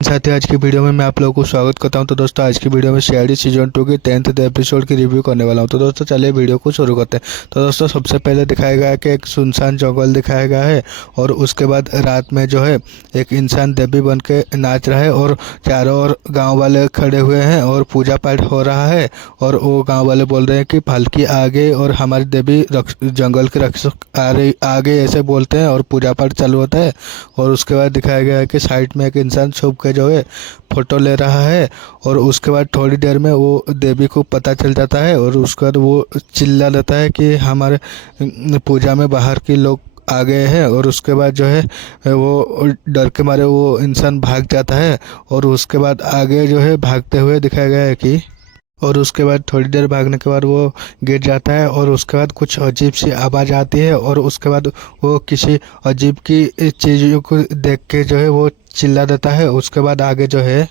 साथ ही आज की वीडियो में मैं आप लोगों को स्वागत करता हूं। तो दोस्तों आज की वीडियो में सीआईडी सीजन 2 की 10th एपिसोड की रिव्यू करने वाला हूं। तो दोस्तों चलिए वीडियो को शुरू करते हैं। तो दोस्तों सबसे पहले दिखाया गया है कि एक सुनसान जंगल दिखाया गया है और उसके बाद रात में जो है एक इंसान देवी बन के नाच रहा है और चारों ओर गाँव वाले खड़े हुए हैं और पूजा पाठ हो रहा है। और वो गाँव वाले बोल रहे हैं कि पालकी आगे और हमारी देवी जंगल के रक्षक आ रही आगे, ऐसे बोलते हैं और पूजा पाठ चालू होता है। और उसके बाद दिखाया गया है कि साइड में एक इंसान छुप के जो है फोटो ले रहा है। और उसके बाद थोड़ी देर में वो देवी को पता चल जाता है और उसके बाद वो चिल्ला देता है कि हमारे पूजा में बाहर के लोग आ गए हैं। और उसके बाद जो है वो डर के मारे वो इंसान भाग जाता है। और उसके बाद आगे जो है भागते हुए दिखाया गया है कि और उसके बाद थोड़ी देर भागने के बाद वो गिर जाता है और उसके बाद कुछ अजीब सी आवाज़ आती है। और उसके बाद वो किसी अजीब की चीज़ों को देख के जो है वो चिल्ला देता है। उसके बाद आगे जो है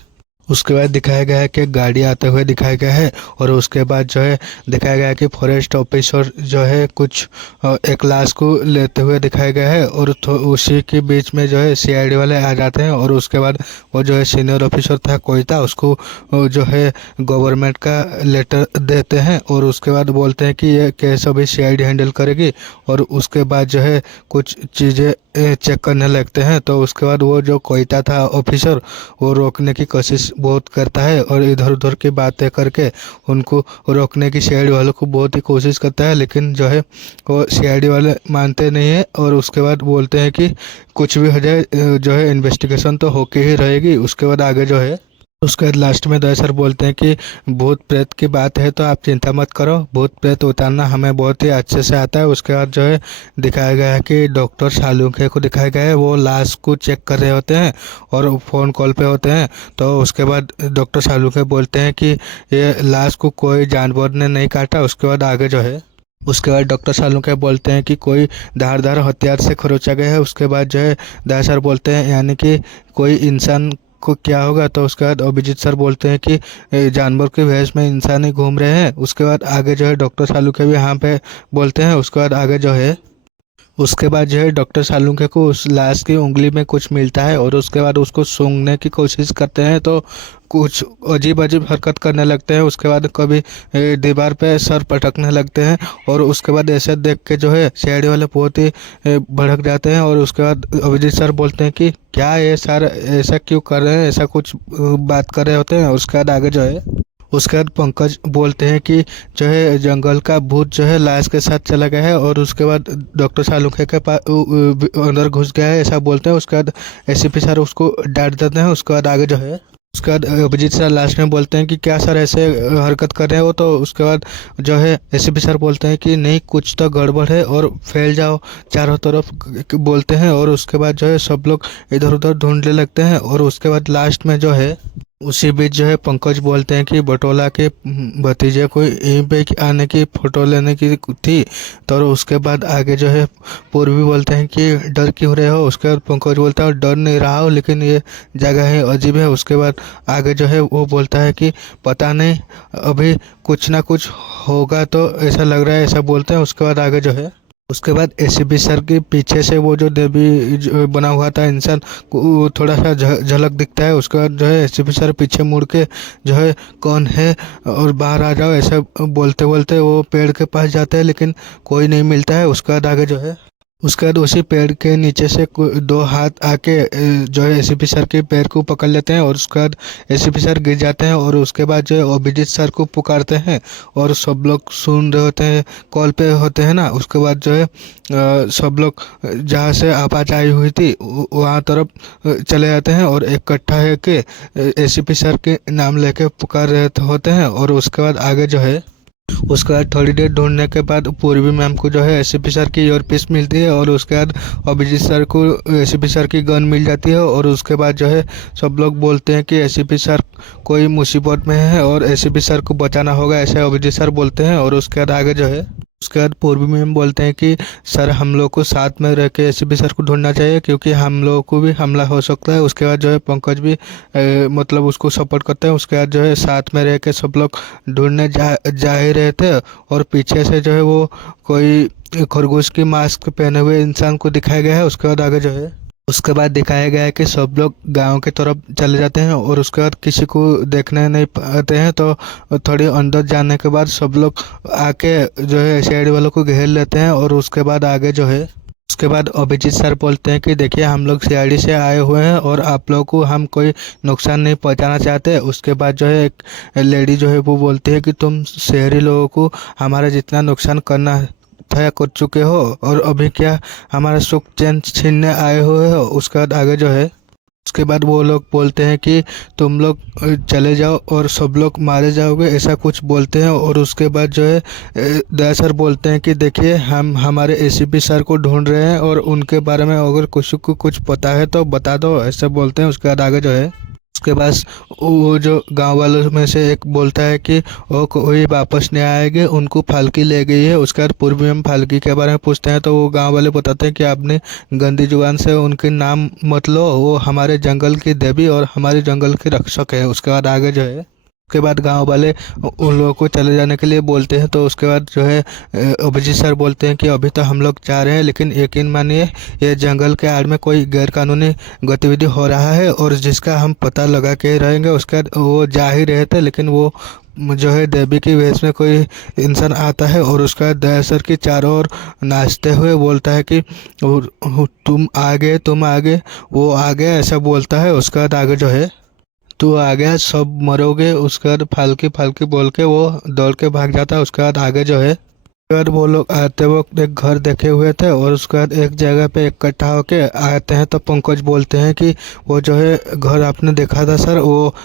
उसके बाद दिखाया गया है कि गाड़ी आते हुए दिखाया गया है। और उसके बाद जो है दिखाया गया है कि फॉरेस्ट ऑफिसर जो है कुछ एक लाश को लेते हुए दिखाया गया है। और उसी के बीच में जो है सीआईडी वाले आ जाते हैं। और उसके बाद वो जो है सीनियर ऑफिसर था कोई था, उसको जो है गवर्नमेंट का लेटर देते हैं। और उसके बाद बोलते हैं कि ये केस अभी सीआईडी हैंडल करेगी। और उसके बाद जो है कुछ चीज़ें चेक करने लगते हैं। तो उसके बाद वो जो कोयता था ऑफिसर, वो रोकने की कोशिश बहुत करता है और इधर उधर की बातें करके उनको रोकने की सीआईडी वालों को बहुत ही कोशिश करता है। लेकिन जो है वो सीआईडी वाले मानते नहीं है। और उसके बाद बोलते हैं कि कुछ भी हो जाए जो है इन्वेस्टिगेशन तो होके ही रहेगी। उसके बाद आगे जो है उसके बाद लास्ट में दया सर बोलते हैं कि भूत प्रेत की बात है तो आप चिंता मत करो, भूत प्रेत उतारना हमें बहुत ही अच्छे से आता है। उसके बाद जो है दिखाया गया है कि डॉक्टर सालुंखे को दिखाया गया है, वो लाश को चेक कर रहे होते हैं और फ़ोन कॉल पे होते हैं। तो उसके बाद डॉक्टर सालुंखे बोलते हैं कि ये लाश को कोई जानवर ने नहीं काटा। उसके बाद आगे जो है उसके बाद डॉक्टर सालुंखे बोलते हैं कि कोई धारदार हथियार से खरोचा गया है। उसके बाद जो है दया सर बोलते हैं यानी कि कोई इंसान को क्या होगा। तो उसके बाद अभिजीत सर बोलते हैं कि जानवर के भेष में इंसान ही घूम रहे हैं। उसके बाद आगे जो है डॉक्टर सालुंखे भी यहाँ पे बोलते हैं। उसके बाद आगे जो है उसके बाद जो है डॉक्टर सालुंखे को उस लाश की उंगली में कुछ मिलता है और उसके बाद उसको सूंघने की कोशिश करते हैं तो कुछ अजीब अजीब हरकत करने लगते हैं। उसके बाद कभी दीवार पे सर पटकने लगते हैं। और उसके बाद ऐसे देख के जो है सीआईडी वाले बहुत ही भड़क जाते हैं। और उसके बाद अभिजीत सर बोलते हैं कि क्या ये सर ऐसा क्यों कर रहे हैं, ऐसा कुछ बात कर रहे होते हैं। उसके बाद आगे जो है उसके बाद पंकज बोलते हैं कि जो है जंगल का भूत जो है लाश के साथ चला गया है। और उसके बाद डॉक्टर सालुंखे के पास अंदर घुस गया है, ऐसा बोलते हैं। उसके बाद एसीपी सर उसको डांट देते हैं। उसके बाद आगे जो है उसके बाद अभिजीत सर लास्ट में बोलते हैं कि क्या सर ऐसे हरकत कर रहे हो। तो उसके बाद जो है एसीपी सर बोलते हैं कि नहीं कुछ तो गड़बड़ है और फैल जाओ चारों तरफ बोलते हैं। और उसके बाद जो है सब लोग इधर उधर ढूंढने लगते हैं। और उसके बाद लास्ट में जो है उसी बीच जो है पंकज बोलते हैं कि बटोला के भतीजे को यहीं पे आने की फ़ोटो लेने की थी। तो उसके बाद आगे जो है पूर्वी बोलते हैं कि डर क्यों रहे हो। उसके बाद पंकज बोलता है डर नहीं रहा हो, लेकिन ये जगह है अजीब है। उसके बाद आगे जो है वो बोलता है कि पता नहीं अभी कुछ ना कुछ होगा तो ऐसा लग रहा है, ऐसा बोलते हैं। उसके बाद आगे जो है उसके बाद एसीपी सर के पीछे से वो जो देवी बना हुआ था इंसान को थोड़ा सा झलक दिखता है। उसके बाद जो है एसीपी सर पीछे मुड़ के जो है कौन है और बाहर आ जाओ ऐसा बोलते बोलते वो पेड़ के पास जाते हैं, लेकिन कोई नहीं मिलता है। उसके बाद आगे जो है उसके बाद उसी पेड़ के नीचे से दो हाथ आके जो है एसीपी सर के पैर को पकड़ लेते हैं। और उसके बाद एसीपी सर गिर जाते हैं। और उसके बाद जो है अभिजीत सर को पुकारते हैं और सब लोग सुन रहे होते हैं, कॉल पे होते हैं ना। उसके बाद जो है सब लोग जहाँ से आवाज़ आई हुई थी वहाँ तरफ चले जाते हैं और इकट्ठा है कि एसीपी सर के नाम लेके पुकार रहे होते हैं। और उसके बाद आगे जो है उसके बाद थोड़ी देर ढूंढने के बाद पूर्वी मैम को जो है एसीपी सर की ईयरपीस मिलती है। और उसके बाद अभिजीत सर को एसीपी सर की गन मिल जाती है। और उसके बाद जो है सब लोग बोलते हैं कि एसीपी सर कोई मुसीबत में है और एसीपी सर को बचाना होगा, ऐसे अभिजीत सर बोलते हैं। और उसके बाद आगे जो है उसके बाद पूर्वी मैम बोलते हैं कि सर हम लोग को साथ में रह के एसीपी सर को ढूंढना चाहिए क्योंकि हम लोगों को भी हमला हो सकता है। उसके बाद जो है पंकज भी मतलब उसको सपोर्ट करते हैं। उसके बाद जो है साथ में रह के सब लोग ढूंढने जा ही रहे थे। और पीछे से जो है वो कोई खरगोश की मास्क पहने हुए इंसान को दिखाया गया है। उसके बाद आगे जो है उसके बाद दिखाया गया है कि सब लोग गांव की तरफ चले जाते हैं और उसके बाद किसी को देखने नहीं पाते हैं, तो थोड़ी अंदर जाने के बाद सब लोग आके जो है सीआईडी वालों को घेर लेते हैं। और उसके बाद आगे जो है उसके बाद अभिजीत सर बोलते हैं कि देखिए हम लोग सीआईडी से आए हुए हैं और आप लोगों को हम कोई नुकसान नहीं पहुंचाना चाहते। उसके बाद जो है एक लेडी जो है वो बोलती है कि तुम शहरी लोगों को हमारा जितना नुकसान करना था कर चुके हो और अभी क्या हमारा सुख चैन छीनने आए हुए हो। उसके बाद आगे जो है उसके बाद वो लोग बोलते हैं कि तुम लोग चले जाओ और सब लोग मारे जाओगे, ऐसा कुछ बोलते हैं। और उसके बाद जो है दया सर बोलते हैं कि देखिए हम हमारे एसीपी सर को ढूंढ रहे हैं और उनके बारे में अगर किसी को कुछ पता है तो बता दो, ऐसा बोलते हैं। उसके बाद आगे जो है उसके बाद वो जो गांव वालों में से एक बोलता है कि वो कोई वापस नहीं आएंगे, उनको फाल्की ले गई है। उसके बाद पूर्वी में फाल्की के बारे में पूछते हैं तो वो गांव वाले बताते हैं कि आपने गंदी जुबान से उनके नाम मत लो, वो हमारे जंगल की देवी और हमारे जंगल की रक्षक है। उसके बाद आगे जो है उसके बाद गांव वाले उन लोगों को चले जाने के लिए बोलते हैं। तो उसके बाद जो है अभिजीत सर बोलते हैं कि अभी तो हम लोग जा रहे हैं, लेकिन यकीन मानिए ये जंगल के आड़ में कोई गैर कानूनी गतिविधि हो रहा है और जिसका हम पता लगा के रहेंगे। उसके बाद वो जा ही रहे थे, लेकिन वो जो है देवी की वेश में कोई इंसान आता है और उसका दया सर के चारों ओर नाचते हुए बोलता है कि तुम आगे वो आगे, ऐसा बोलता है। उसके बाद आगे जो है तू आ गया सब मरोगे। उसके बाद फाल्की फाल्की बोल के वो दौड़ के भाग जाता है। उसके बाद आगे जो है उसके बाद वो लोग आते वक्त एक घर देखे हुए थे और उसके बाद एक जगह पे इकट्ठा होके आते हैं। तो पंकज बोलते हैं कि वो जो है घर आपने देखा था सर, वो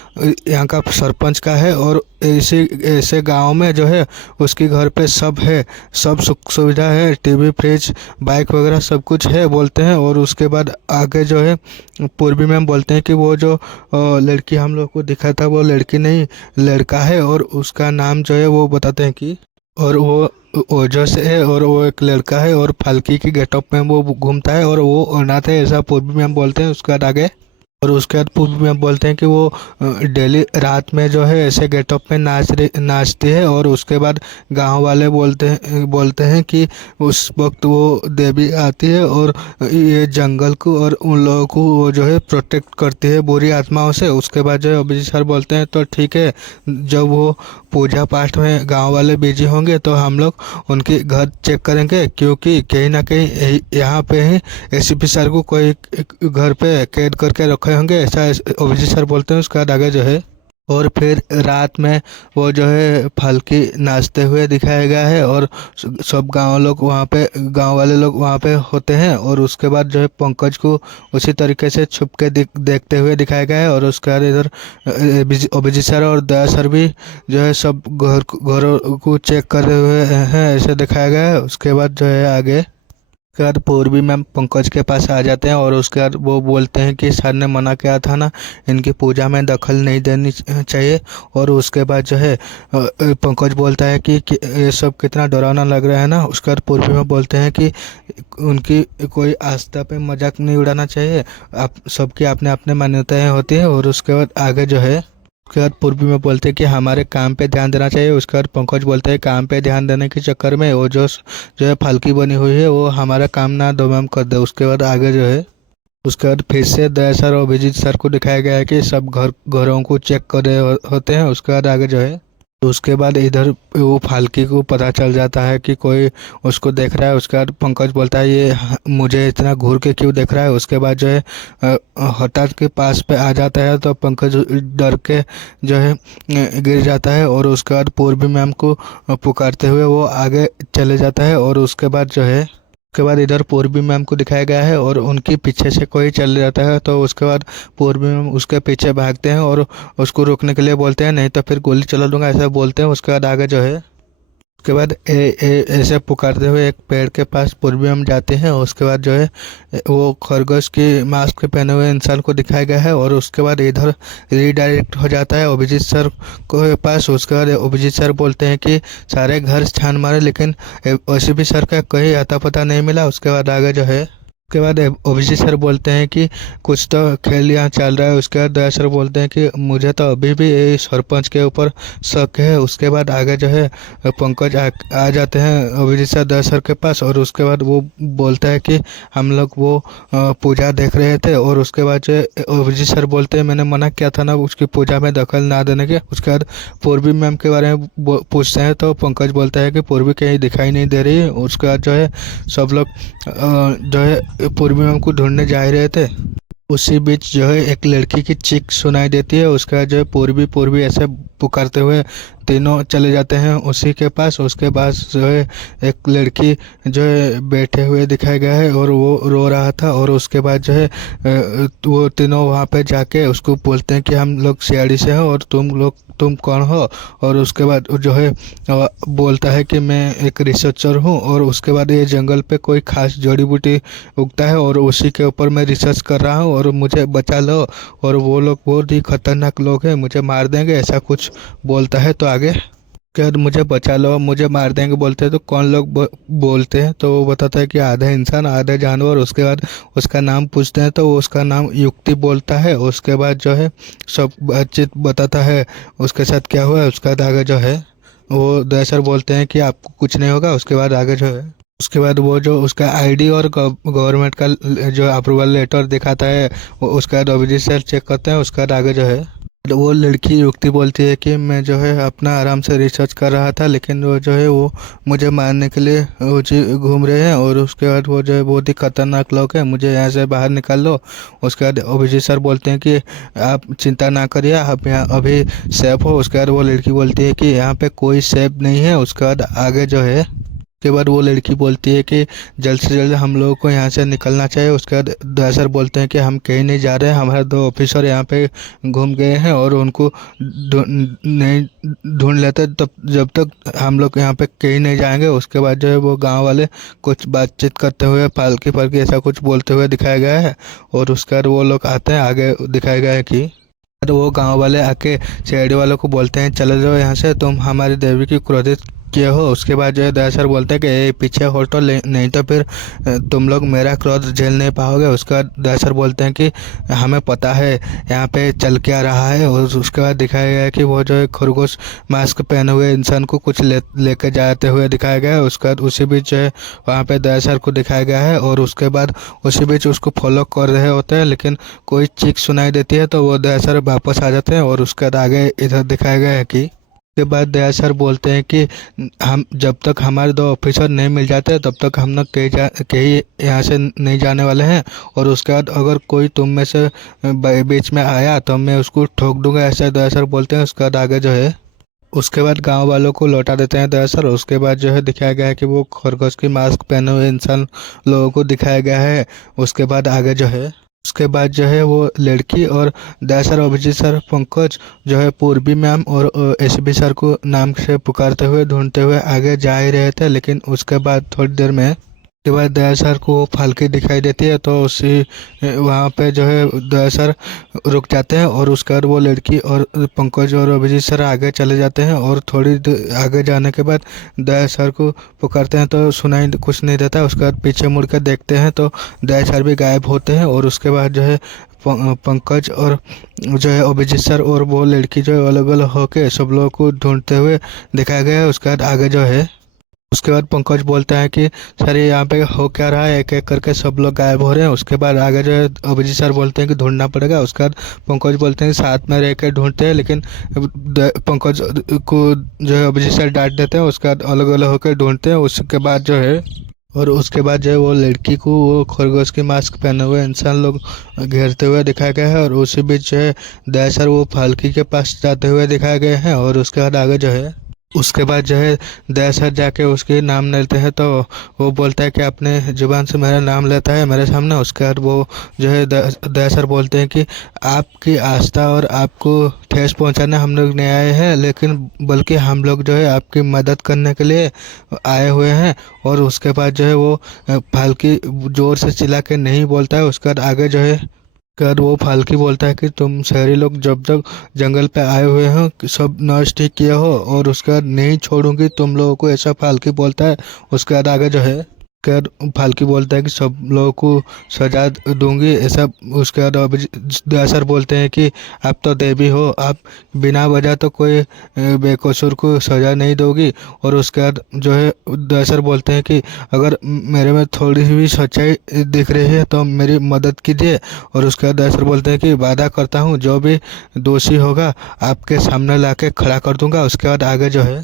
यहाँ का सरपंच का है और ऐसे ऐसे गांव में जो है उसके घर पे सब है, सब सुख सुविधा है, टीवी फ्रिज बाइक वगैरह सब कुछ है बोलते हैं। और उसके बाद आगे जो है पूर्वी मैम बोलते हैं कि वो जो लड़की हम लोग को दिखा था वो लड़की नहीं लड़का है और उसका नाम जो है वो बताते हैं कि और वो ओजस है और वो एक लड़का है और फाल्की की गेटअप में वो घूमता है और वो अनाथ है, ऐसा पूर्वी मैम बोलते हैं। उसके बाद आगे और उसके बाद पूर्वी मैम बोलते हैं कि वो डेली रात में जो है ऐसे गेटअप में नाचती है। और उसके बाद गांव वाले बोलते हैं कि उस वक्त वो देवी आती है और ये जंगल को और उन लोगों को वो जो है प्रोटेक्ट करती है बुरी आत्माओं से। उसके बाद जो है अभिजीत सर बोलते हैं तो ठीक है, जब वो पूजा पाठ में गांव वाले बिजी होंगे तो हम लोग उनके घर चेक करेंगे, क्योंकि कहीं ना कहीं यहाँ पे ही एसीपी सर को कोई घर पे कैद करके रखे होंगे, ऐसा अभिजीत सर बोलते हैं। उसके बाद आगे जो है और फिर रात में वो जो है फाल्की नाचते हुए दिखाया गया है और सब गांव वाले लोग वहाँ पे होते हैं। और उसके बाद जो है पंकज को उसी तरीके से छुप के देखते हुए दिखाया गया है। और उसके बाद इधर अभिजीत सर और दया सर भी जो है सब घरों को चेक कर रहे हुए हैं, ऐसे दिखाया गया है। उसके बाद जो है आगे उसके बाद पूर्वी मैम पंकज के पास आ जाते हैं और उसके बाद वो बोलते हैं कि सर ने मना किया था ना, इनकी पूजा में दखल नहीं देनी चाहिए। और उसके बाद जो है पंकज बोलता है कि ये सब कितना डरावना लग रहा है ना। उसके बाद पूर्वी मैम बोलते हैं कि उनकी कोई आस्था पे मजाक नहीं उड़ाना चाहिए, आप सबकी अपने अपने मान्यताएं होती है। और उसके बाद आगे जो है उसके बाद पूर्वी में बोलते हैं कि हमारे काम पे ध्यान देना चाहिए। उसके बाद पंकज बोलते हैं काम पे ध्यान देने के चक्कर में वो जो है फाल्की बनी हुई है वो हमारा काम ना दोमम कर दे। उसके बाद आगे जो है उसके बाद फिर से दया सर और अभिजीत सर को दिखाया गया है कि सब घरों को चेक कर रहे होते हैं। उसके बाद आगे जो है तो उसके बाद इधर वो फाल्की को पता चल जाता है कि कोई उसको देख रहा है। उसके बाद पंकज बोलता है ये मुझे इतना घूर के क्यों देख रहा है। उसके बाद जो है हठात के पास पे आ जाता है तो पंकज डर के जो है गिर जाता है। और उसके बाद पूर्वी मैम को पुकारते हुए वो आगे चले जाता है। और उसके बाद जो है उसके बाद इधर पूर्वी मैम को दिखाया गया है और उनके पीछे से कोई चल जाता है। तो उसके बाद पूर्वी मैम उसके पीछे भागते हैं और उसको रोकने के लिए बोलते हैं, नहीं तो फिर गोली चला दूंगा, ऐसा बोलते हैं। उसके बाद आगे जो है उसके बाद ऐसे पुकारते हुए एक पेड़ के पास पूर्वी मैम जाते हैं। उसके बाद जो है वो खरगोश की मास्क पहने हुए इंसान को दिखाया गया है। और उसके बाद इधर रीडायरेक्ट हो जाता है अभिजीत सर के पास। उसके बाद अभिजीत सर बोलते हैं कि सारे घर छान मारे, लेकिन एसीपी सर का कहीं अता पता नहीं मिला। उसके बाद आगे जो है उसके बाद ओबीसी सर बोलते हैं कि कुछ तो खेल यहाँ चल रहा है। उसके बाद दया सर बोलते हैं कि मुझे तो अभी भी ये सरपंच के ऊपर शक है। उसके बाद आगे जो है पंकज आ जाते हैं ओबीसी सर दया सर के पास, और उसके बाद वो बोलता है कि हम लोग वो पूजा देख रहे थे। और उसके बाद जो ओबीसी सर बोलते हैं मैंने मना किया था ना उसकी पूजा में दखल ना देने के। उसके बाद पूर्वी मैम के बारे में पूछते हैं तो पंकज बोलता है कि पूर्वी कहीं दिखाई नहीं दे रही है। उसके बाद जो है सब लोग जो है पूर्वी मैम को ढूंढने जा ही रहे थे। उसी बीच जो है एक लड़की की चीख सुनाई देती है। उसके बाद जो है पूर्वी पूर्वी ऐसे पुकारते हुए तीनों चले जाते हैं उसी के पास। उसके बाद जो है एक लड़की जो है बैठे हुए दिखाया गया है और वो रो रहा था। और उसके बाद जो है वो तीनों वहाँ पे जाके उसको बोलते हैं कि हम लोग सीआईडी से हैं और तुम कौन हो। और उसके बाद जो है बोलता है कि मैं एक रिसर्चर हूँ और उसके बाद ये जंगल पे कोई खास जड़ी बूटी उगता है और उसी के ऊपर मैं रिसर्च कर रहा हूँ और मुझे बचा लो। और वो लोग बहुत ही खतरनाक लोग हैं, मुझे मार देंगे, ऐसा कुछ बोलता है। तो आगे क्या मुझे बचा लो, मुझे मार देंगे बोलते हैं तो कौन लोग बोलते हैं। तो वो बताता है कि आधा इंसान आधा जानवर। उसके बाद उसका नाम पूछते हैं तो वो उसका नाम युक्ति बोलता है। उसके बाद जो है सब बातचीत बताता है उसके साथ क्या हुआ है। उसके बाद आगे जो है वो दया सर बोलते हैं कि आपको कुछ नहीं होगा। उसके बाद आगे जो है उसके बाद वो जो उसका आईडी और गवर्नमेंट का जो अप्रूवल लेटर दिखाता है उसके बाद ओबीसी सर चेक करते हैं। उसके बाद आगे जो है वो लड़की युक्ति बोलती है कि मैं जो है अपना आराम से रिसर्च कर रहा था, लेकिन वो जो है वो मुझे मारने के लिए वो घूम रहे हैं। और उसके बाद वो जो है बहुत ही खतरनाक लोग हैं, मुझे यहाँ से बाहर निकाल लो। उसके बाद ओबीसी सर बोलते हैं कि आप चिंता ना करिए, आप यहाँ अभी सेफ हो। उसके बाद वो लड़की बोलती है कि यहाँ पे कोई सेफ नहीं है। उसके बाद आगे जो है के बाद वो लड़की बोलती है कि जल्द से जल्द हम लोगों को यहाँ से निकलना चाहिए। उसके बाद दया सर बोलते हैं कि हम कहीं नहीं जा रहे हैं, हमारे 2 ऑफिसर यहाँ पे घूम गए हैं और उनको नहीं ढूंढ लेते तब जब तक हम लोग यहाँ पे कहीं नहीं जाएंगे। उसके बाद जो है वो गांव वाले कुछ बातचीत करते हुए पालकी पालकी ऐसा कुछ बोलते हुए दिखाया गया है। और उसके बाद वो लोग आते हैं, आगे दिखाया गया है कि तो वो गांव वाले आके सीआईडी वालों को बोलते हैं चले जाओ यहाँ से, तुम हमारी देवी की क्रोधित किए हो। उसके बाद जो है दया सर बोलते हैं कि पीछे हटो, नहीं तो फिर तुम लोग मेरा क्रोध झेल नहीं पाओगे। उसके बाद दया सर बोलते हैं कि हमें पता है यहाँ पे चल क्या रहा है। और उसके बाद दिखाया गया है कि वो जो है खरगोश मास्क पहने हुए इंसान को कुछ लेके जाते हुए दिखाया गया है। उसके बाद उसी बीच जो है वहाँ पे दया सर को दिखाया गया है और उसके बाद उसी बीच उसको फॉलो कर रहे होते हैं, लेकिन कोई चीख सुनाई देती है तो वो दया सर वापस आ जाते हैं। और उसके बाद आगे इधर दिखाया गया है कि के बाद दया सर बोलते हैं कि हम जब तक हमारे 2 ऑफिसर नहीं मिल जाते तब तक हम लोग कहीं यहाँ से नहीं जाने वाले हैं। और उसके बाद अगर कोई तुम में से बीच में आया तो मैं उसको ठोक दूंगा, ऐसा दया सर बोलते हैं। उसके बाद आगे जो है उसके बाद गांव वालों को लौटा देते हैं दया सर। उसके बाद जो है दिखाया गया है कि वो खरगोश की मास्क पहने हुए इंसान लोगों को दिखाया गया है। उसके बाद आगे जो है उसके बाद जो है वो लड़की और दया सर ओबीसी सर पंकज जो है पूर्वी मैम और एसबी सर को नाम से पुकारते हुए ढूंढते हुए आगे जा ही रहे थे। लेकिन उसके बाद थोड़ी देर में के बाद दया सर को फाल्की दिखाई देती है तो उसी वहाँ पे जो है दया सर रुक जाते हैं। और उसके बाद वो लड़की और पंकज और अभिजीत सर आगे चले जाते हैं। और थोड़ी आगे जाने के बाद दया सर को पुकारते हैं तो सुनाई कुछ नहीं देता। उसके बाद पीछे मुड़ कर देखते हैं तो दया सर भी गायब होते हैं। और उसके बाद जो है पंकज और जो है अभिजीत सर और वो लड़की जो है अलग अलग होके सब लोगों को ढूंढते हुए दिखाया गया है। उसके बाद आगे जो है उसके बाद पंकज बोलता है कि सर ये यहाँ पे हो क्या रहा है, एक एक करके सब लोग गायब हो रहे हैं। उसके बाद आगे जो है अभिजीत सर बोलते हैं कि ढूंढना पड़ेगा। उसके बाद पंकज बोलते हैं साथ में रह के ढूंढते हैं, लेकिन पंकज को जो है अभिजीत सर डांट देते हैं। उसके बाद अलग अलग होकर ढूंढते हैं। उसके बाद जो है और उसके बाद जो है वो लड़की को वो खरगोश की मास्क पहने हुए इंसान लोग घेरते हुए दिखाया गया है। और उसी बीच जो है दया सर वो फाल्की के पास जाते हुए दिखाए गए हैं। और उसके बाद आगे जो है उसके बाद जो है दया सर जाके उसके नाम लेते हैं तो वो बोलता है कि अपने जुबान से मेरा नाम लेता है मेरे सामने। उसके बाद वो जो है दया सर बोलते हैं कि आपकी आस्था और आपको ठेस पहुंचाने हम लोग नहीं आए हैं, लेकिन बल्कि हम लोग जो है आपकी मदद करने के लिए आए हुए हैं। और उसके बाद जो है वो फाल्की जोर से चिल्ला के नहीं बोलता है। उसके बाद आगे जो है कर वो फाल्की बोलता है कि तुम शहरी लोग जब तक जंगल पे आए हुए हो सब नॉइस ठीक किया हो और उसके बाद नहीं छोड़ूंगी तुम लोगों को, ऐसा फाल्की बोलता है। उसके बाद आगे जो है बाद फाल्की बोलता है कि सब लोगों को सजा दूंगी ऐसा। उसके बाद दया सर बोलते हैं कि आप तो देवी हो, आप बिना वजह तो कोई बेकसूर को सजा नहीं दोगी। और उसके बाद जो है दया सर बोलते हैं कि अगर मेरे में थोड़ी सी भी सच्चाई दिख रही है तो मेरी मदद कीजिए। और उसके बाद दया सर बोलते हैं कि वादा करता हूँ जो भी दोषी होगा आपके सामने लाके खड़ा कर दूंगा। उसके बाद आगे जो है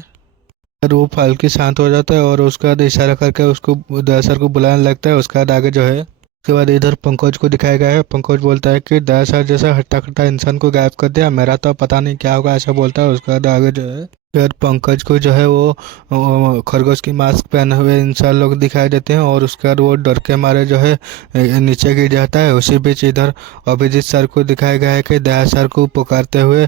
फिर वो फाल्की शांत हो जाता है और उसके बाद इशारा करके उसको दया सर को बुलाने लगता है। उसके बाद आगे जो है उसके बाद इधर पंकज को दिखाया गया है। पंकज बोलता है कि दया सर जैसा हट्टा कट्टा इंसान को गायब कर दिया, मेरा तो पता नहीं क्या होगा, ऐसा बोलता है। उसके बाद आगे जो है फिर पंकज को जो है वो खरगोश की मास्क पहने हुए इंसान लोग दिखाई देते हैं और उसके बाद वो डर के मारे जो है नीचे गिर जाता है। उसी बीच इधर अभिजीत सर को दिखाया गया है कि दया सर को पुकारते हुए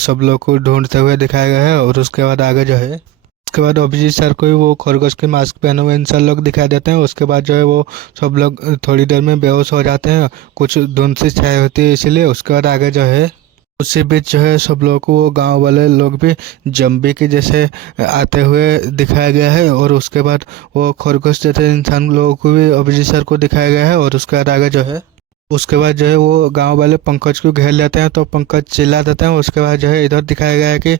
सब लोग को ढूंढते हुए दिखाया गया है। और उसके बाद आगे जो है उसके बाद अभिजीत सर को ही वो खरगोश के मास्क पहने हुए इंसान लोग दिखाई देते हैं। उसके बाद जो है वो सब लोग थोड़ी देर में बेहोश हो जाते हैं, कुछ धुंध सी छाई होती है इसलिए। उसके बाद आगे जो है उसी बीच जो है सब लोगों को वो गांव वाले लोग भी जम्बी के जैसे आते हुए दिखाया गया है। और उसके बाद वो खरगोश जैसे इंसान लोगों को भी अभिजीत सर को दिखाया गया है। और उसके बाद आगे जो है उसके बाद जो है वो गांव वाले पंकज को घेर लेते हैं तो पंकज चिल्ला देते हैं। उसके बाद जो है इधर दिखाया गया है कि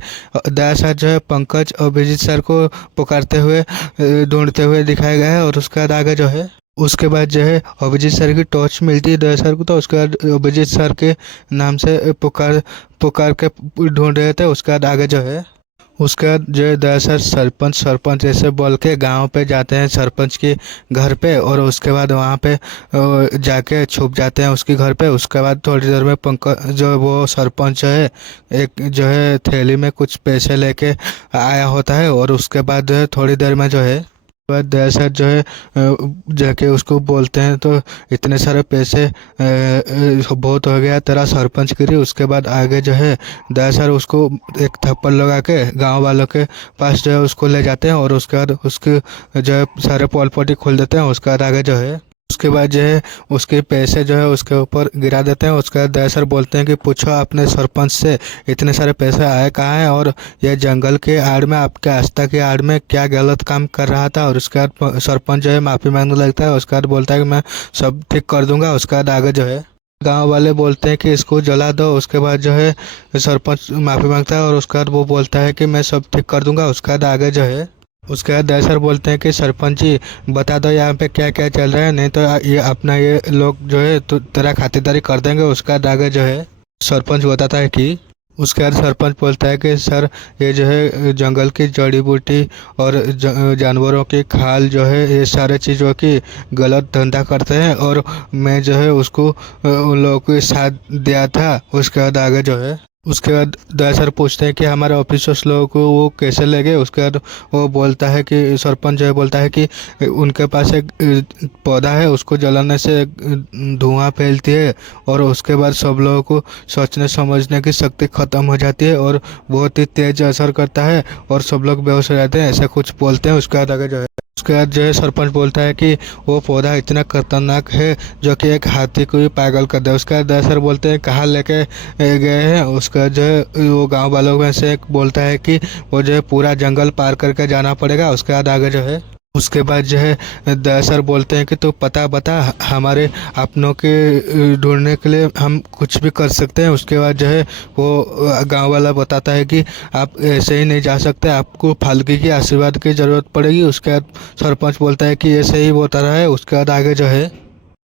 दया सर जो है पंकज और अभिजीत सर को पुकारते हुए ढूंढते हुए दिखाया गया है। और उसके बाद आगे जो है उसके बाद जो है अभिजीत सर की टॉर्च मिलती है दया सर को, तो उसके बाद अभिजीत सर के नाम से पुकार पुकार के ढूंढ रहे थे। उसके बाद आगे जो है उसके बाद जो है दया सर सरपंच ऐसे बोल के गांव पे जाते हैं सरपंच के घर पे। और उसके बाद वहाँ पे जाके छुप जाते हैं उसके घर पे। उसके बाद थोड़ी देर में पंकज जो है वो सरपंच है एक जो है थैली में कुछ पैसे लेके आया होता है। और उसके बाद जो है थोड़ी देर में जो है बाद दया सर जो है जाके उसको बोलते हैं तो इतने सारे पैसे बहुत हो गया तेरा सरपंच गिरी। उसके बाद आगे जो है दया सर उसको एक थप्पड़ लगा के गांव वालों के पास जो है उसको ले जाते हैं। और उसके बाद उसके जो है सारे पोल पोटी खोल देते हैं। उसके बाद आगे जो है उसके बाद जो है उसके पैसे जो है उसके ऊपर गिरा देते हैं। उसके बाद दया सर बोलते हैं कि पूछो अपने सरपंच से इतने सारे पैसे आए कहाँ हैं और ये जंगल के आड़ में आपके आस्था के आड़ में क्या गलत काम कर रहा था। और उसके बाद सरपंच जो है माफ़ी मांगने लगता है। उसके बाद बोलता है कि मैं सब ठीक कर दूंगा। उसके बाद आगे जो है गांव वाले बोलते हैं कि इसको जला दो। उसके बाद जो है सरपंच माफ़ी मांगता है और उसके बाद वो बोलता है कि मैं सब ठीक कर दूंगा। उसके बाद आगे जो है उसके बाद दया सर बोलते हैं कि सरपंच जी बता दो यहाँ पे क्या क्या चल रहा है, नहीं तो ये अपना ये लोग जो है तो तेरा खातिरदारी कर देंगे। उसके बाद आगे जो है सरपंच बताता है कि उसके बाद सरपंच बोलता है कि सर ये जो है जंगल की जड़ी बूटी और जानवरों की खाल जो है ये सारे चीज़ों की गलत धंधा करते हैं और मैं जो है उसको उन लोगों के साथ दिया था। उसके बाद आगे जो है उसके बाद दया सर पूछते हैं कि हमारे ऑफिसर्स लोगों को वो कैसे लगे। उसके बाद वो बोलता है कि सरपंच जो है बोलता है कि उनके पास एक पौधा है उसको जलाने से धुआं फैलती है और उसके बाद सब लोगों को सोचने समझने की शक्ति ख़त्म हो जाती है और बहुत ही तेज असर करता है और सब लोग बेहोश हो जाते हैं, ऐसा कुछ बोलते हैं। उसके बाद आगे जो है उसके बाद जो है सरपंच बोलता है कि वो पौधा इतना खतरनाक है जो कि एक हाथी को भी पागल कर दे। उसके बाद दया सर बोलते हैं कहाँ लेके गए हैं। उसके बाद जो है वो गांव वालों में से एक बोलता है कि वो जो है पूरा जंगल पार करके जाना पड़ेगा। उसके बाद आगे जो है उसके बाद जो है दया सर बोलते हैं कि तो पता बता हमारे अपनों के ढूंढने के लिए हम कुछ भी कर सकते हैं। उसके बाद जो है वो गांव वाला बताता है कि आप ऐसे ही नहीं जा सकते, आपको फाल्की की आशीर्वाद की ज़रूरत पड़ेगी। उसके बाद सरपंच बोलता है कि ऐसे ही बोलता रहा है। उसके बाद आगे जो है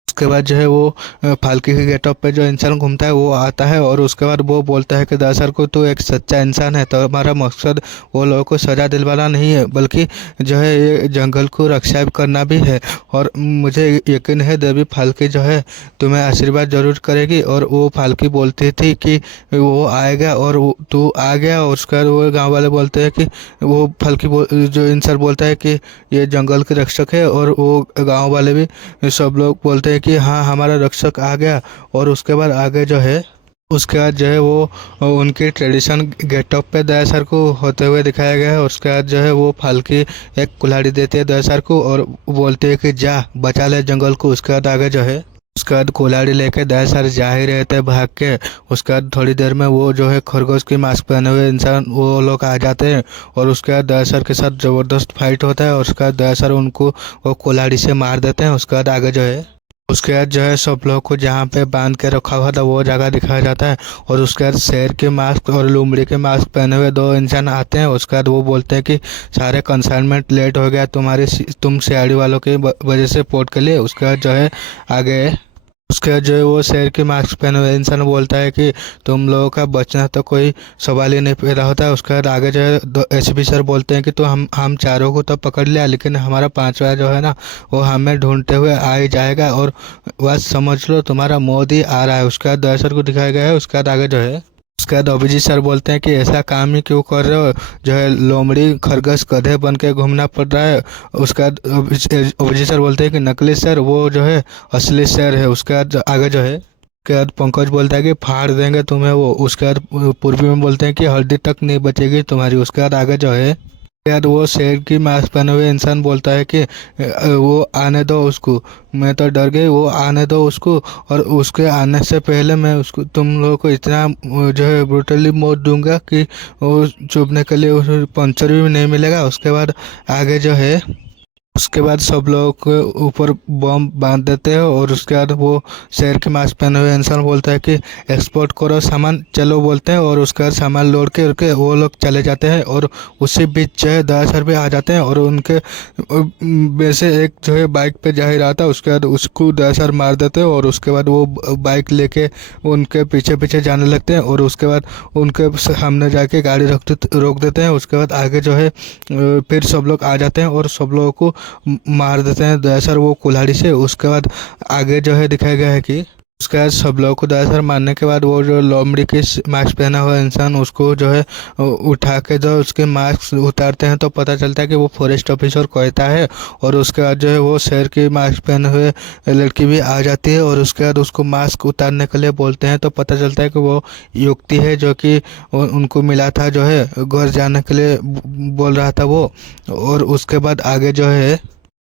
उसके बाद जो है वो फाल्की के गेटअप पे जो इंसान घूमता है वो आता है और उसके बाद वो बोलता है कि दया सर को तो एक सच्चा इंसान है, तो हमारा मकसद वो लोगों को सज़ा दिलवाना नहीं है बल्कि जो है ये जंगल को रक्षा करना भी है। और मुझे यकीन है देवी फाल्की जो है तुम्हें आशीर्वाद जरूर करेगी। और वो फाल्की बोलती थी कि वो आएगा और तू आ गया। और उसके बाद वो गाँव वाले बोलते हैं कि वो फाल्की जो इंसान बोलता है कि ये जंगल के रक्षक है और वो गाँव वाले भी सब लोग बोलते हैं कि हाँ हमारा रक्षक आ गया। और उसके बाद आगे जो है उसके बाद जो है वो उनकी ट्रेडिशन गेटअप पे दया सर को होते हुए दिखाया गया है। उसके बाद जो है वो फाल्की एक कुल्हाड़ी देती है दया सर को और बोलती है कि जा बचा ले जंगल को। उसके बाद आगे जो है उसके बाद कुल्हाड़ी लेके दया सर जा ही रहे थे भाग के। उसके बाद थोड़ी देर में वो जो है खरगोश की मास्क पहने हुए इंसान वो लोग आ जाते हैं और उसके बाद दया सर के साथ ज़बरदस्त फाइट होता है और उसके बाद दया सर उनको वो कुल्हाड़ी से मार देते हैं। उसके बाद आगे जो है उसके बाद जो है सब लोग को जहाँ पे बांध के रखा हुआ था वो जगह दिखाया जाता है और उसके बाद शेर के मास्क और लोमड़ी के मास्क पहने हुए दो इंसान आते हैं। उसके बाद वो बोलते हैं कि सारे कंसाइनमेंट लेट हो गया तुम सीआईडी वालों की वजह से पोर्ट के लिए। उसके बाद जो है आगे उसके बाद जो है वो शेर के मास्क पहने हुए इंसान बोलता है कि तुम लोगों का बचना तो कोई सवाल ही नहीं पैदा होता है। उसके बाद आगे जो है एसपी सर बोलते हैं कि तो हम चारों को तो पकड़ लिया लेकिन हमारा पांचवा जो है ना वो हमें ढूंढते हुए आ ही जाएगा और बस समझ लो तुम्हारा मोदी आ रहा है। उसके बाद दया सर को दिखाया गया है। उसके बाद आगे जो है उसके बाद अभिजीत सर बोलते हैं कि ऐसा काम ही क्यों कर रहे हो, जो है लोमड़ी खरगोश गधे बन के घूमना पड़ रहा है। उसके बाद अभिजीत सर बोलते हैं कि नकली सर वो जो है असली सर है। उसके बाद आगे जो है उसके बाद पंकज बोलता है कि फाड़ देंगे तुम्हें वो। उसके बाद पूर्वी में बोलते हैं कि हल्दी तक नहीं बचेगी तुम्हारी। उसके बाद आगे जो है यार वो शेर की मास्क पहने हुए इंसान बोलता है कि वो आने दो उसको, मैं तो डर गई, वो आने दो उसको और उसके आने से पहले मैं उसको तुम लोगों को इतना जो है ब्रूटली मौत दूंगा कि वो चुभने के लिए उसे पंचर भी नहीं मिलेगा। उसके बाद आगे जो है उसके बाद सब लोगों के ऊपर बम बांध देते हैं और उसके बाद वो शेर के मास्क पहने हुए इंसान बोलता है कि एक्सपोर्ट करो सामान चलो बोलते हैं और उसके बाद सामान लोड के वो लोग चले जाते हैं और उसी बीच जो है दया सर भी आ जाते हैं और उनके वैसे एक जो है बाइक पे जा ही रहा था। उसके बाद उसको दया सर मार देते हैं और उसके बाद वो बाइक लेके उनके पीछे पीछे जाने लगते हैं और उसके बाद उनके सामने जाके गाड़ी रोक देते हैं। उसके बाद आगे जो है फिर सब लोग आ जाते हैं और सब लोगों को मार देते हैं दया सर वो कुल्हाड़ी से। उसके बाद आगे जो है दिखाया गया है कि उसके बाद सब लोगों को दया सर मारने के बाद वो जो लोमड़ी की मास्क पहना हुआ इंसान उसको जो है उठा के जो उसके मास्क उतारते हैं तो पता चलता है कि वो फॉरेस्ट ऑफिसर कोयता है। और उसके बाद जो है वो शेर की मास्क पहने हुए लड़की भी आ जाती है और उसके बाद उसको मास्क उतारने के लिए बोलते हैं तो पता चलता है कि वो युक्ति है जो कि उनको मिला था, जो है घर जाने के लिए बोल रहा था वो। और उसके बाद आगे जो है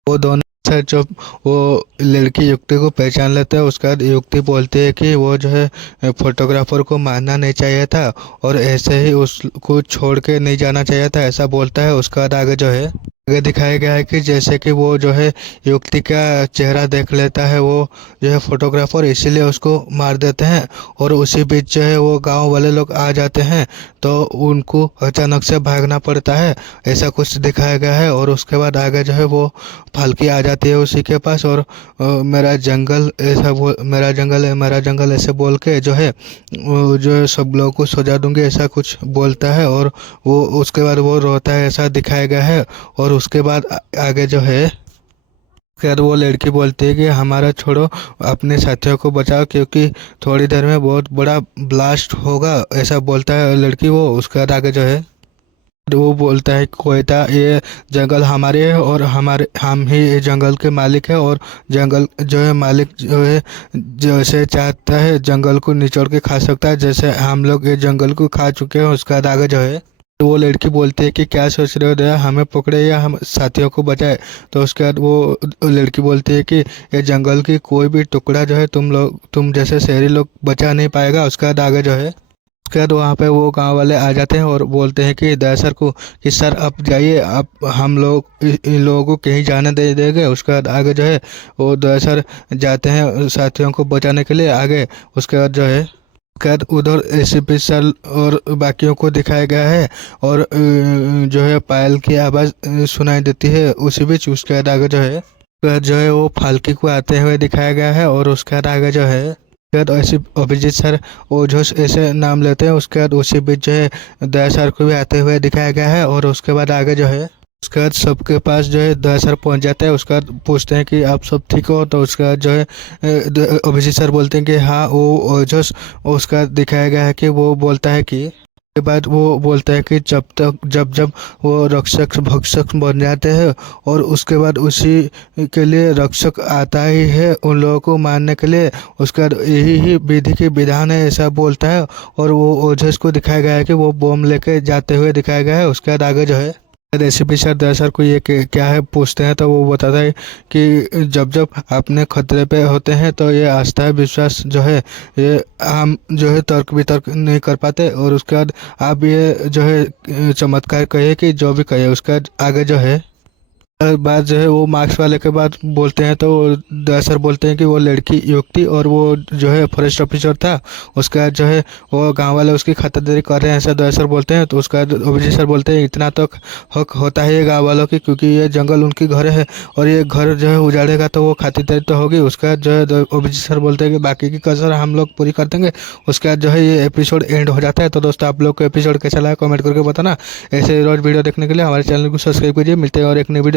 वो दोनों से जो वो लड़की युक्ति को पहचान लेते हैं। उसके बाद युक्ति बोलती है कि वो जो है फोटोग्राफर को मारना नहीं चाहिए था और ऐसे ही उसको छोड़ के नहीं जाना चाहिए था, ऐसा बोलता है। उसके बाद आगे जो है आगे दिखाया गया है कि जैसे कि वो जो है युक्ति का चेहरा देख लेता है वो जो है फोटोग्राफर, इसीलिए उसको मार देते हैं। और उसी बीच जो है वो गांव वाले लोग आ जाते हैं तो उनको अचानक से भागना पड़ता है, ऐसा कुछ दिखाया गया है। और उसके बाद आगे जो है वो फाल्की आ जाती है उसी के पास और मेरा जंगल मेरा जंगल ऐसे बोल के जो है जो है सब लोगों को सजा दूंगी ऐसा कुछ बोलता है। और वो उसके बाद वो रोता है ऐसा दिखाया गया है। और उसके बाद आगे जो है उसके बाद वो लड़की बोलती है कि हमारा छोड़ो, अपने साथियों को बचाओ क्योंकि थोड़ी देर में बहुत बड़ा ब्लास्ट होगा, ऐसा बोलता है लड़की वो। उसके बाद आगे जो है वो बोलता है कोयता ये जंगल हमारे है और हम ही ये जंगल के मालिक है और जंगल जो है मालिक जो है जैसे चाहता है जंगल को निचोड़ के खा सकता है, जैसे हम लोग ये जंगल को खा चुके हैं। उसके बाद आगे जो है तो वो लड़की बोलती है कि क्या सोच रहे हो दया, हमें पकड़े या हम साथियों को बचाए। तो उसके बाद वो लड़की बोलती है कि ये जंगल की कोई भी टुकड़ा जो है तुम जैसे शहरी लोग बचा नहीं पाएगा। उसके बाद आगे जो है उसके बाद वहाँ पे वो गांव वाले आ जाते हैं और बोलते हैं कि दया सर को कि सर आप जाइए, आप हम लोग इन लोगों को कहीं जाने दे देंगे। उसके बाद आगे जो है वो दया सर जाते हैं साथियों को बचाने के लिए आगे। उसके बाद जो है उसके बाद उधर एसीपी सर और बाकियों को दिखाया गया है और जो है पायल की आवाज़ सुनाई देती है उसी बीच। उसके बाद आगे जो है वो फाल्की को आते हुए दिखाया गया है और उसके बाद आगे जो है उसके बाद ऐसे अभिजीत सर ओझोस ऐसे नाम लेते हैं। उसके बाद उसी बीच जो है दया सर को भी आते हुए दिखाया गया है। और उसके बाद आगे जो है उसके बाद सबके पास जो है दया सर पहुँच जाते हैं। उसके बाद पूछते हैं कि आप सब ठीक हो, तो उसके बाद जो है अभिजीत सर बोलते हैं कि हाँ वो ओझोस। उसके बाद दिखाया गया है कि वो बोलता है कि के बाद वो बोलता है कि जब वो रक्षक भक्षक बन जाते हैं और उसके बाद उसी के लिए रक्षक आता ही है उन लोगों को मारने के लिए। उसके बाद यही विधि की विधान है ऐसा बोलता है। और वो ओझस को दिखाया गया है कि वो बम लेके जाते हुए दिखाया गया है। उसके बाद आगे जो है रेसिपी सर दया सर को ये क्या है पूछते हैं तो वो बताता है कि जब जब अपने खतरे पे होते हैं तो ये आस्था है विश्वास जो है ये हम जो है तर्क वितर्क नहीं कर पाते, और उसके बाद आप ये जो है चमत्कार कहिए कि जो भी कहिए उसके बाद आगे जो है बात जो है वो मार्क्स वाले के बाद बोलते हैं तो दया सर बोलते हैं कि वो लड़की युवती और वो जो है फॉरेस्ट ऑफिसर था। उसके बाद जो है वो गांव वाले उसकी खातिरदारी कर रहे हैं ऐसा दया सर बोलते हैं। तो उसके बाद अभिजीत सर बोलते हैं इतना तो हक होता है ये गांव वालों की, क्योंकि ये जंगल उनकी घर है और ये घर जो है उजाड़ेगा तो वो खातिरदारी तो होगी। उसके बाद जो है अभिजीत सर बोलते हैं कि बाकी की कसर हम लोग पूरी कर देंगे। उसके बाद जो है ये एपिसोड एंड हो जाता है। तो दोस्तों आप लोग को एपिसोड कैसा लगा कमेंट करके बताना। ऐसे रोज वीडियो देखने के लिए हमारे चैनल को सब्सक्राइब कीजिए। मिलते हैं और एक नई वीडियो।